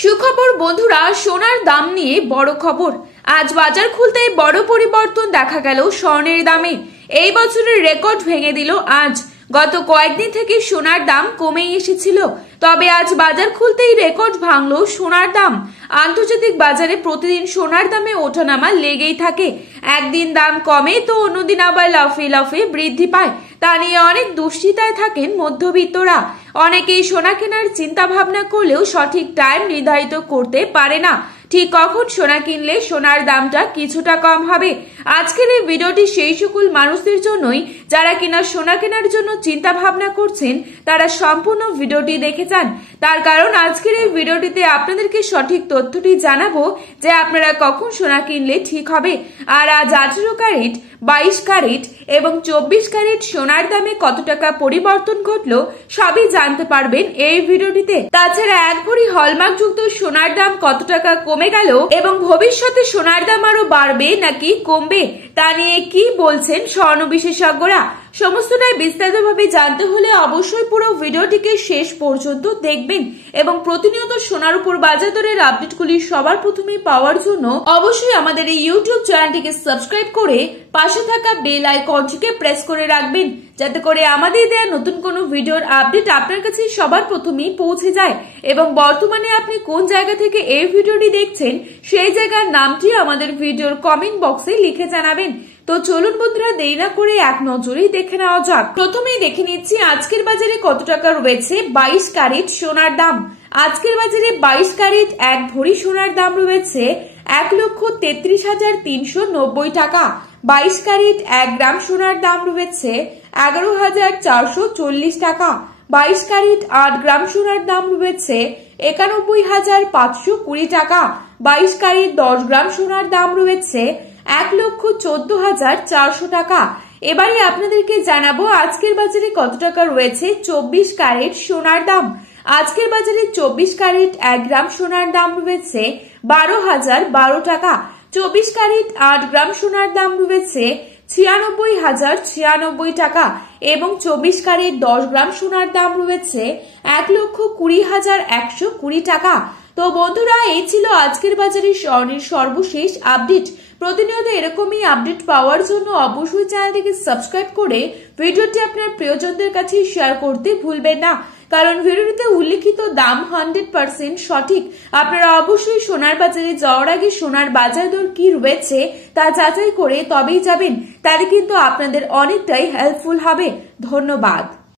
সুখবর বন্ধুরা, সোনার দাম নিয়ে বড় খবর। আজ বাজার খুলতেই বড় পরিবর্তন দেখা গেল স্বর্ণের দামে। এই বছরের রেকর্ড ভেঙে দিল আজ। গত কয়েকদিন থেকে সোনার দাম কমেই এসেছিল, তবে আজ বাজার খুলতেই রেকর্ড ভাঙলো সোনার দাম। আন্তর্জাতিক বাজারে প্রতিদিন সোনার দামে ওঠানামা লেগেই থাকে। একদিন দাম কমে তো অন্যদিন আবার লাফিয়ে লাফিয়ে বৃদ্ধি পায়। তা নিয়ে অনেক দুশ্চিন্তায় থাকেন মধ্যবিত্তরা। অনেকেই সোনা কেনার চিন্তা ভাবনা করলেও সঠিক টাইম নির্ধারিত করতে পারে না, ঠিক কখন সোনা কিনলে সোনার দামটা কিছুটা কম হবে। আজকের এই ভিডিওটি সেই সকল মানুষদের জন্যই যারা কিনা সোনা কেনার জন্য চিন্তা ভাবনা করছেন। তারা সম্পূর্ণ ভিডিওটি দেখে যান, তার কারণ আজকের এই ভিডিওটিতে আপনাদেরকে সঠিক তথ্যটি জানাবো যে আপনারা কখন সোনা কিনলে ঠিক হবে। আর আজ 18 ক্যারেট, 22 ক্যারেট এবং 24 ক্যারেট সোনার দামে কত টাকা পরিবর্তন ঘটলো সবই জানতে পারবেন এই ভিডিওটিতে। তাছাড়া 1 ভরি হলমার্ক যুক্ত সোনার দাম কত টাকা কমে গেল এবং ভবিষ্যতে সোনার দাম আরো বাড়বে নাকি কমবে তা নিয়ে কি বলছেন স্বর্ণ বিশেষজ্ঞরা, সমস্তটাই বিস্তারিতভাবে জানতে হলে অবশ্যই পুরো ভিডিওটিকে শেষ পর্যন্ত দেখবেন এবং প্রতিনিয়ত সোনার উপর বাজার দরের আপডেটগুলি সবার প্রথমে পাওয়ার জন্য অবশ্যই আমাদের এই ইউটিউব চ্যানেলটিকে সাবস্ক্রাইব করে পাশে থাকা বেল আইকনটিকে প্রেস করে রাখবেন, যাতে করে আমাদের দেওয়া নতুন কোনো ভিডিওর আপডেট আপনার কাছে সবার প্রথমেই পৌঁছে যায়। এবং বর্তমানে আপনি কোন জায়গা থেকে এই ভিডিওটি দেখছেন সেই জায়গার নামটি আমাদের ভিডিওর কমেন্ট বক্সে লিখে জানাবেন। তো চলুন বন্ধুরা, দেরি না করে এক নজরেই দেখে নেওয়া যাক। প্রথমেই দেখে নিচ্ছি আজকের বাজারে কত টাকা রয়েছে 22 ক্যারেট সোনার দাম। আজকের বাজারে 22 ক্যারেট 1 ভরি সোনার দাম রয়েছে 1,33,390 টাকা। 22 ক্যারেট 1 গ্রাম সোনার দাম রয়েছে 11,440 টাকা। 22 ক্যারেট 8 গ্রাম সোনার দাম রয়েছে 91,520 টাকা। 22 ক্যারেট 10 গ্রাম সোনার দাম রয়েছে 1,14,400 টাকা। এবারে আপনাদেরকে জানাবো আজকের বাজারে কত টাকা রয়েছে 24 ক্যারেট সোনার দাম। আজকের বাজারে 24 ক্যারেট 1 গ্রাম সোনার দাম রয়েছে 12,012 টাকা। 24 ক্যারেট 8 গ্রাম সোনার দাম রয়েছে 96,096 টাকা এবং 24 ক্যারেট 10 গ্রাম সোনার দাম রয়েছে 1,20,120 টাকা। তো বন্ধুরা, এই ছিল আজকের বাজারে স্বর্ণের সর্বশেষ আপডেট। প্রতিনিয়ত এরকমই আপডেট পাওয়ার জন্য অবশ্যই চ্যানেলটিকে সাবস্ক্রাইব করে ভিডিওটি আপনার প্রিয়জনদের কাছে শেয়ার করতে ভুলবেন না, কারণ ভিডিওটিতে উল্লেখিত দাম 100% সঠিক। আপনারা অবশ্যই সোনার বাজারে যাওয়ার আগে সোনার বাজার দর কি রয়েছে তা যাচাই করে তবেই যাবেন, তাহলে কিন্তু আপনাদের অনেকটাই হেল্পফুল হবে। ধন্যবাদ।